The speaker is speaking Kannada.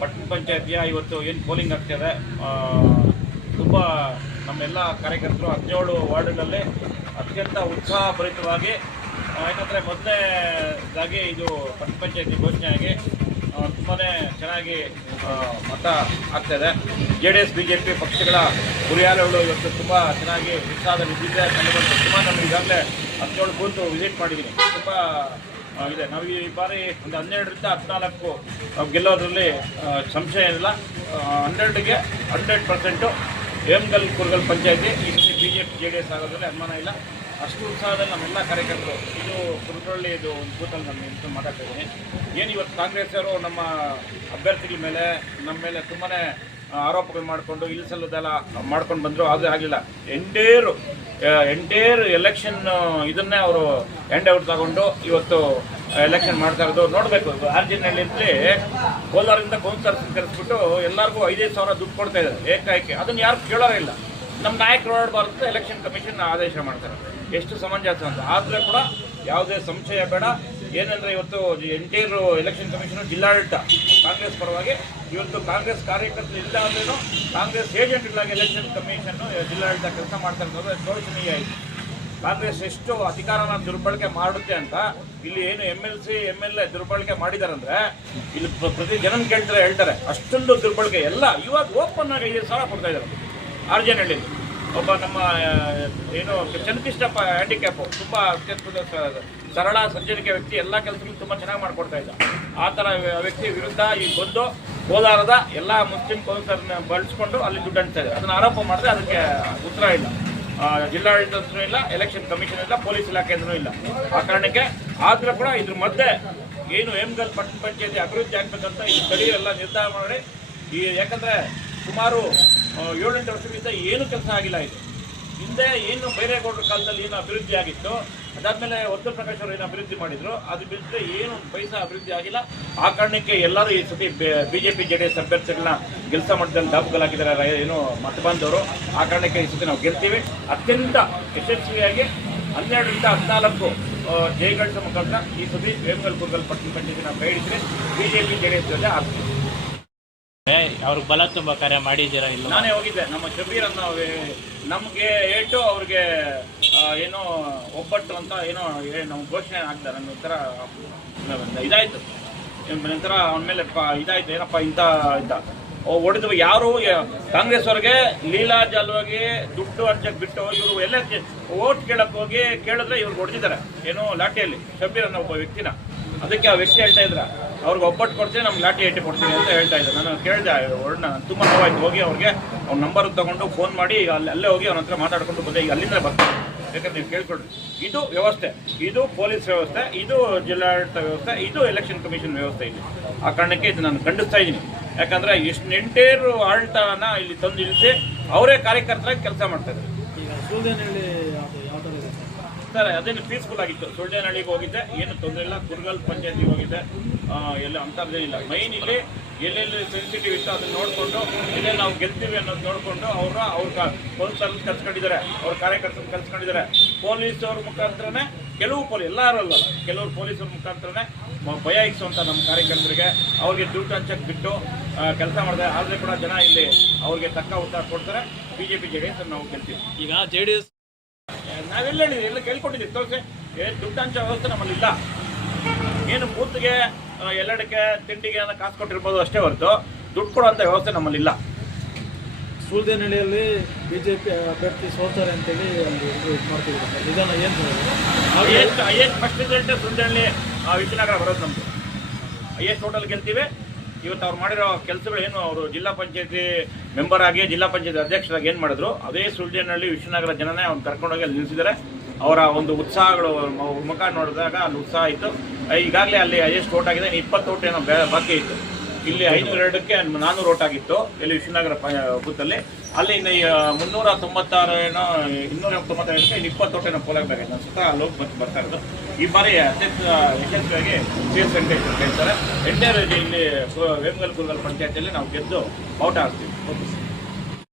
ಪಟ್ಟಣ ಪಂಚಾಯತಿಯ ಇವತ್ತು ಏನು ಪೋಲಿಂಗ್ ಆಗ್ತಿದೆ ತುಂಬ ನಮ್ಮೆಲ್ಲ ಕಾರ್ಯಕರ್ತರು ಹದಿನೇಳು ವಾರ್ಡ್ಗಳಲ್ಲಿ ಅತ್ಯಂತ ಉತ್ಸಾಹಭರಿತವಾಗಿ ಯಾಕಂದ್ರೆ ಮೊದಲನೇದಾಗಿ ಇದು ಪಟ್ಟಣ ಪಂಚಾಯತಿ ಘೋಷಣೆಯಾಗಿ ತುಂಬಾ ಚೆನ್ನಾಗಿ ಮತ ಆಗ್ತಾಯಿದೆ J D S B J P ಪಕ್ಷಗಳ ಹುರಿಯಾಳುಗಳು ಇವತ್ತು ತುಂಬ ಚೆನ್ನಾಗಿ ಉತ್ಸಾಹದಲ್ಲಿ ಇದ್ದಿದ್ದೆ ಕಂಡುಬಂತು ಸುಮಾರು ನಾನು ಈಗಾಗಲೇ ಹದಿನೇಳು ಬೂತು ವಿಸಿಟ್ ಮಾಡಿದ್ದೀನಿ ತುಂಬ ಇದೆ ನಾವು ಈ ಬಾರಿ ಒಂದು ಹನ್ನೆರಡರಿಂದ ಹದಿನಾಲ್ಕು ಗೆಲ್ಲೋದ್ರಲ್ಲಿ ಸಂಶಯ ಏನಿಲ್ಲ ಹನ್ನೆರಡಿಗೆ ಹಂಡ್ರೆಡ್ ಪರ್ಸೆಂಟು ಹೇಮಗಲ್ ಕುರ್ಗಲ್ ಪಂಚಾಯತಿ, ಈ B J P J D S ಆಗೋದ್ರಲ್ಲಿ ಅನುಮಾನ ಇಲ್ಲ. ಅಷ್ಟು ಉತ್ಸಾಹದಲ್ಲಿ ನಮ್ಮೆಲ್ಲ ಕಾರ್ಯಕರ್ತರು, ಇದು ಕುರುಡಳ್ಳಿ ಇದು ಒಂದು ಬೂತಲ್ಲಿ ನಾನು ನಿಂತು ಮಾತಾಡ್ತಾ ಇದ್ದೀನಿ. ಏನು ಇವತ್ತು ಕಾಂಗ್ರೆಸ್ಸವರು ನಮ್ಮ ಅಭ್ಯರ್ಥಿಗಳ ಮೇಲೆ, ನಮ್ಮ ಮೇಲೆ ತುಂಬಾ ಆರೋಪಗಳು ಮಾಡಿಕೊಂಡು ಇಲ್ಸಲ್ಲದೆಲ್ಲ ಮಾಡ್ಕೊಂಡು ಬಂದರು ಅದು ಆಗಲಿಲ್ಲ. ಎಂಟೇರು ಎಂಟೇರ್ ಎಲೆಕ್ಷನ್ ಇದನ್ನೇ ಅವರು ಎಂಡ್ ಔಟ್ ತಗೊಂಡು ಇವತ್ತು ಎಲೆಕ್ಷನ್ ಮಾಡ್ತಾ ಇರೋದು ನೋಡಬೇಕು. ಆರ್ಜಿನಲ್ಲಿಂದಲೇ ಕೋಲಾರದಿಂದ ಕೌನ್ಸರ್ ಕರೆಸ್ಬಿಟ್ಟು ಎಲ್ಲರಿಗೂ ಐದೈದು ಸಾವಿರ ದುಡ್ಡು ಕೊಡ್ತಾ ಇದ್ದಾರೆ, ಏಕಾಏಕಿ. ಅದನ್ನು ಯಾರು ಕೇಳೋರೇ ಇಲ್ಲ. ನಮ್ಮ ನಾಯಕರು ಓಡಾಡಬಾರ್ದು ಅಂತ ಎಲೆಕ್ಷನ್ ಕಮಿಷನ್ ಆದೇಶ ಮಾಡ್ತಾರೆ. ಎಷ್ಟು ಸಮಂಜಸ ಅಂತ. ಆದರೆ ಕೂಡ ಯಾವುದೇ ಸಂಶಯ ಬೇಡ. ಏನಂದರೆ ಇವತ್ತು ಎಂಟೈರ್ ಎಲೆಕ್ಷನ್ ಕಮಿಷನ್ ಜಿಲ್ಲಾಡಳಿತ. ಕಾಂಗ್ರೆಸ್ ಪರವಾಗಿ ಇವತ್ತು ಕಾಂಗ್ರೆಸ್ ಕಾರ್ಯಕರ್ತರು ಇಲ್ಲ ಅಂದ್ರೂ ಕಾಂಗ್ರೆಸ್ ಏಜೆಂಟ್ಗಳಾಗಿ ಎಲೆಕ್ಷನ್ ಕಮಿಷನ್ ಜಿಲ್ಲಾಡಳಿತ ಕೆಲಸ ಮಾಡ್ತಾ ಇರೋದು ಶೋಚನೀಯ ಆಯಿತು ಕಾಂಗ್ರೆಸ್ ಎಷ್ಟು ಅಧಿಕಾರನ ದುರ್ಬಳಕೆ ಮಾಡುತ್ತೆ ಅಂತ ಇಲ್ಲಿ ಏನು M L C M L A ದುರ್ಬಳಕೆ ಮಾಡಿದಾರಂದ್ರೆ ಇಲ್ಲಿ ಪ್ರತಿ ಜನ ಕೇಳ್ತಾರೆ, ಹೇಳ್ತಾರೆ. ಅಷ್ಟೊಂದು ದುರ್ಬಳಕೆ ಎಲ್ಲ ಇವಾಗ ಓಪನ್ ಆಗಿ ಐದು ಸಾವಿರ ಕೊಡ್ತಾ ಇದ್ದಾರೆ. ಹೇಳಿದ್ರು ಒಬ್ಬ ನಮ್ಮ ಏನು, ಚನ್ನಕೃಷ್ಣಪ್ಪ ಹ್ಯಾಂಡಿಕ್ಯಾಪು ತುಂಬ ಅತ್ಯಂತ ಸರಳ ಸಜ್ಜನಿಕೆ ವ್ಯಕ್ತಿ. ಎಲ್ಲ ಕೆಲಸಗಳು ತುಂಬ ಚೆನ್ನಾಗಿ ಮಾಡ್ಕೊಡ್ತಾ ಇದ್ದ. ಆ ಥರ ವ್ಯಕ್ತಿ ವಿರುದ್ಧ ಈಗ ಬಂದು ಕೋಲಾರದ ಎಲ್ಲ ಮುಸ್ಲಿಂ ಕೌನ್ಸರ್ನ ಬಳಸ್ಕೊಂಡು ಅಲ್ಲಿ ದುಡ್ಡು ಹಂಚ್ತಾ ಇದ್ದಾರೆ. ಅದನ್ನು ಆರೋಪ ಮಾಡಿದ್ರೆ ಅದಕ್ಕೆ ಉತ್ತರ ಇಲ್ಲ. ಜಿಲ್ಲಾಡಳಿತನೂ ಇಲ್ಲ ಎಲೆಕ್ಷನ್ ಕಮಿಷನ್ ಇಲ್ಲ ಪೊಲೀಸ್ ಇಲಾಖೆಯಿಂದನೂ ಇಲ್ಲ. ಆ ಕಾರಣಕ್ಕೆ ಆದರೂ ಕೂಡ ಇದ್ರ ಮಧ್ಯೆ ಏನು ಹೇಮಗಲ್ ಪಟ್ಟಣ ಪಂಚಾಯತಿ ಅಭಿವೃದ್ಧಿ ಆಗ್ಬೇಕಂತ ಈ ಸ್ಥಳೀಯರೆಲ್ಲ ನಿರ್ಧಾರ ಮಾಡಿ ಈ ಯಾಕಂದರೆ ಸುಮಾರು ಏಳೆಂಟು ವರ್ಷದಿಂದ ಏನು ಕೆಲಸ ಆಗಿಲ್ಲ ಇದು. ಹಿಂದೆ ಏನು ಬೈರೇಗೌಡರ ಕಾಲದಲ್ಲಿ ಏನು ಅಭಿವೃದ್ಧಿ ಆಗಿತ್ತು, ಅದಾದಮೇಲೆ ಒತ್ತು ಪ್ರಕಾಶ್ ಅವರು ಏನು ಅಭಿವೃದ್ಧಿ ಮಾಡಿದ್ರು, ಅದು ಬಿಟ್ಟರೆ ಏನು ಬೈಸ ಅಭಿವೃದ್ಧಿ ಆಗಿಲ್ಲ. ಆ ಕಾರಣಕ್ಕೆ ಎಲ್ಲರೂ ಈ ಸತಿ B J P J D S ಅಭ್ಯರ್ಥಿಗಳನ್ನ ಕೆಲಸ ಮಟ್ಟದಲ್ಲಿ ದಾಪುಗಳಾಗಿದ್ದಾರೆ ರ- ಏನು ಮತ ಬಂದವರು ಆ ಕಾರಣಕ್ಕೆ ಈ ಸತಿ ನಾವು ಗೆಲ್ತೀವಿ. ಅತ್ಯಂತ ಯಶಸ್ವಿಯಾಗಿ ಹನ್ನೆರಡರಿಂದ ಹದಿನಾಲ್ಕು ಜಯಗಳಿಸ ಮುಖಾಂತರ ಈ ಸತಿ ವೇಮಗಲ್ ಕುರ್ಗಲ್ ಪಟ್ಟಣ ಪಂಚಾಯತಿ ನಾವು B J P J D S ಜೊತೆ ಆಗ್ತೀವಿ. ಅವ್ರಿಗೆ ಬಲ ತುಂಬ ಕಾರ್ಯ ಮಾಡಿದ್ದೀರಾ ಇಲ್ಲ ನಾನೇ ಹೋಗಿದ್ದೆ. ನಮ್ಮ ಶಬೀರ್ ಅನ್ನೋ ನಮಗೆ ಏಟು ಅವ್ರಿಗೆ ಏನೋ ಒಬ್ಬಟ್ಟು ಅಂತ ಏನೋ ನಮ್ಗೆ ಘೋಷಣೆ ಆಗ್ತಾರೆ ನನ್ನ ಒಂಥರ ಇದಾಯ್ತು. ನಂತರ ಅವನ ಮೇಲೆ ಇದಾಯ್ತು. ಏನಪ್ಪ ಇಂಥ ಇದ್ದ? ಹೊಡೆದು ಯಾರು? ಕಾಂಗ್ರೆಸ್ ಅವ್ರಿಗೆ ಲೀಲಾ ಜಲ್ವಾಗಿ ದುಡ್ಡು ಅರ್ಜಕ್ಕೆ ಬಿಟ್ಟು ಇವರು ಎಲ್ಲ ಓಟ್ ಕೇಳಕ್ ಹೋಗಿ ಕೇಳಿದ್ರೆ ಇವ್ರು ಹೊಡೆದಿದ್ದಾರೆ. ಏನೋ ಲಾಠಿಯಲ್ಲಿ. ಶಬೀರ್ ಅನ್ನೋ ಒಬ್ಬ ವ್ಯಕ್ತಿನ. ಅದಕ್ಕೆ ಆ ವ್ಯಕ್ತಿ ಹೇಳ್ತಾ ಇದ್ರ ಅವ್ರಿಗೆ ಒಬ್ಬಟ್ಟು ಕೊಡ್ತೀನಿ, ನಮ್ಗೆ ಲಾಟಿ ಏಟಿ ಕೊಡ್ತೀನಿ ಅಂತ ಹೇಳ್ತಾ ಇದ್ದೆ ನಾನು ಕೇಳಿದೆ, ಅವ್ರನ್ನ ತುಂಬ ನೋವಾಯ್ತು. ಹೋಗಿ ಅವ್ರಿಗೆ ಅವ್ನ ನಂಬರ್ ತಗೊಂಡು ಫೋನ್ ಮಾಡಿ, ಅಲ್ಲಿ, ಅಲ್ಲೇ ಹೋಗಿ ಅವ್ರ ಹತ್ರ ಮಾತಾಡ್ಕೊಂಡು ಬಂದೆ. ಈಗ ಅಲ್ಲಿಂದ ಬರ್ತೀನಿ. ಯಾಕಂದ್ರೆ ನೀವು ಕೇಳ್ಕೊಡ್ರಿ ಇದು ವ್ಯವಸ್ಥೆ. ಇದು ಪೊಲೀಸ್ ವ್ಯವಸ್ಥೆ, ಇದು ಜಿಲ್ಲಾಡಳಿತ ವ್ಯವಸ್ಥೆ, ಇದು ಎಲೆಕ್ಷನ್ ಕಮಿಷನ್ ವ್ಯವಸ್ಥೆ ಇದೆ. ಆ ಕಾರಣಕ್ಕೆ ಇದು ನಾನು ಖಂಡಿಸ್ತಾ ಇದ್ದೀನಿ. ಯಾಕಂದ್ರೆ ಇಷ್ಟು ಎಂಟೇರು ಆಡಳಿತನ ಇಲ್ಲಿ ತಂದು ಇಳಿಸಿ ಅವರೇ ಕಾರ್ಯಕರ್ತರಾಗಿ ಕೆಲಸ ಮಾಡ್ತಾ ಇದ್ದಾರೆ ಈಗ ಸೂಲ್ದೇನಹಳ್ಳಿ ಅದು ಯಾವ ಥರ ಇದೆ ಸರ್, ಅದೇನು ಪೀಸ್ಫುಲ್ ಆಗಿತ್ತು. ಸುಳ್ಳ್ಯನಹಳ್ಳಿಗೆ ಹೋಗಿದ್ದೆ. ಏನು ತೊಂದರೆ ಇಲ್ಲ. ಕುರ್ಗಲ್ ಪಂಚಾಯತಿಗೆ ಹೋಗಿದ್ದೆ. ಎಲ್ಲ ಅಂತರ್ದೇನಿಲ್ಲ ಮೈನ್ ಇಲ್ಲಿ ಎಲ್ಲೆಲ್ಲಿ ಸೆನ್ಸಿಟಿವ್ ಇತ್ತು ಅದನ್ನ ನೋಡಿಕೊಂಡು, ಇಲ್ಲೇ ನಾವು ಗೆಲ್ತೀವಿ ಅನ್ನೋದು ನೋಡಿಕೊಂಡು ಅವ್ರ ಅವ್ರ ಪೊಲೀಸರನ್ನು ಕಲ್ಸ್ಕೊಂಡಿದ್ದಾರೆ ಅವ್ರ ಕಾರ್ಯಕರ್ತರು ಕಲ್ಸ್ಕೊಂಡಿದ್ದಾರೆ ಪೊಲೀಸವ್ರ ಮುಖಾಂತರನೇ ಕೆಲವು ಪೊಲೀಸ್ ಎಲ್ಲರೂ ಅಲ್ಲ, ಕೆಲವರು ಪೊಲೀಸರ ಮುಖಾಂತರನೇ ಭಯ ಇಕ್ಸುವಂಥ ನಮ್ಮ ಕಾರ್ಯಕರ್ತರಿಗೆ ಅವ್ರಿಗೆ ದುಡ್ಡು ಹಂಚಕ್ಕೆ ಬಿಟ್ಟು ಕೆಲಸ ಮಾಡಿದೆ. ಆದರೆ ಕೂಡ ಜನ ಇಲ್ಲಿ ಅವ್ರಿಗೆ ತಕ್ಕ ಉತ್ತರ ಕೊಡ್ತಾರೆ. B J P J D S ನಾವು ಗೆಲ್ತೀವಿ. ಈಗ ಜೆ ಡಿ ಎಸ್ ನಾವೆಲ್ಲ ಹೇಳಿದ್ವಿ ಎಲ್ಲ ಕೇಳ್ಕೊಂಡಿದ್ದೀವಿ. ತೋರಿಸಿ. ಏನು ದುಡ್ಡು ಹಂಚೋ ವ್ಯವಸ್ಥೆ ನಮ್ಮಲ್ಲಿ ಇಲ್ಲ ಏನು ಬೂತ್ಗೆ ಆ, ಎಲ್ಲಡಕ್ಕೆ ತಿಂಡಿಗೆ ಅನ್ನೋ ಕಾಸು ಕೊಟ್ಟಿರ್ಬೋದು ಅಷ್ಟೇ ಹೊರತು. ದುಡ್ಡು ಕೊಡುವಂಥ ವ್ಯವಸ್ಥೆ ನಮ್ಮಲ್ಲಿ ಇಲ್ಲ ಸೂಲ್ದೇನಹಳ್ಳಿಯಲ್ಲಿ ಬಿ ಜೆ ಪಿ ಅಭ್ಯರ್ಥಿ ಸೋಲ್ತಾರೆ ಅಂತೇಳಿ ಅಲ್ಲಿ ಇದು ಇದು ಮಾಡ್ತಿದ್ದಾರೆ ನಿಧಾನ ಏನು highest highest first result Sundaralli Vijayanagara ಬರೋದು ನಮ್ಮದು ಹೈಯೆಸ್ಟ್ ಟೋಟಲ್ ಗೆಲ್ತೀವಿ. ಇವತ್ತು ಅವ್ರು ಮಾಡಿರೋ ಕೆಲಸಗಳು ಏನು, ಅವರು ಜಿಲ್ಲಾ ಪಂಚಾಯತಿ ಮೆಂಬರ್ ಆಗಿ ಜಿಲ್ಲಾ ಪಂಚಾಯತಿ ಅಧ್ಯಕ್ಷರಾಗಿ ಏನು ಮಾಡಿದ್ರು, ಅದೇ ಸುಳ್ಳಿನಹಳ್ಳಿ ವಿಶ್ವನಗರ ಜನನೇ ಅವ್ನು ಕರ್ಕೊಂಡೋಗಿ ಅಲ್ಲಿ ನಿಲ್ಲಿಸಿದ್ದಾರೆ ಅವರ ಒಂದು ಉತ್ಸಾಹಗಳು ಮುಖ ನೋಡಿದಾಗ ಅಲ್ಲಿ ಉತ್ಸಾಹ ಇತ್ತು. ಈಗಾಗಲೇ ಅಲ್ಲಿ ಹೈಯೆಸ್ಟ್ ಓಟ್ ಆಗಿದೆ ಇಪ್ಪತ್ತು ಓಟ್ ಏನೋ ಬಾಕಿ ಇತ್ತು. ಇಲ್ಲಿ ಐನೂರ ಎರಡಕ್ಕೆ ನಾನ್ನೂರು ಓಟ್ ಆಗಿತ್ತು. ಇಲ್ಲಿ ವಿಶ್ವನಗರ ಬೂತಲ್ಲಿ. ಅಲ್ಲಿ ಮುನ್ನೂರ ತೊಂಬತ್ತಾರು ಏನೋ ಇನ್ನೂರ ತೊಂಬತ್ತೈದಕ್ಕೆ ಇಲ್ಲಿ ಇಪ್ಪತ್ತು ಏನೋ ಪೋಲಾಗಬೇಕಾಗಿತ್ತು ನಾನು ಸುತ್ತ ಅಲ್ಲಿ ಹೋಗಿ ಬರ್ತಾ ಇರೋದು. ಈ ಬಾರಿ ಅತ್ಯಂತ ಯಶಸ್ವಿಯಾಗಿ ಸಿ ಎಸ್ ವೆಂಕಟೇಶ್ವರ ಹೇಳ್ತಾರೆ. ಎಂಟೈರ್ ಇಲ್ಲಿ ವೇಮಗಲ್ ಕುರ್ಗಲ್ ಪಂಚಾಯತಿಯಲ್ಲಿ ನಾವು ಗೆದ್ದು ಔಟ್ ಹಾಕ್ತೀವಿ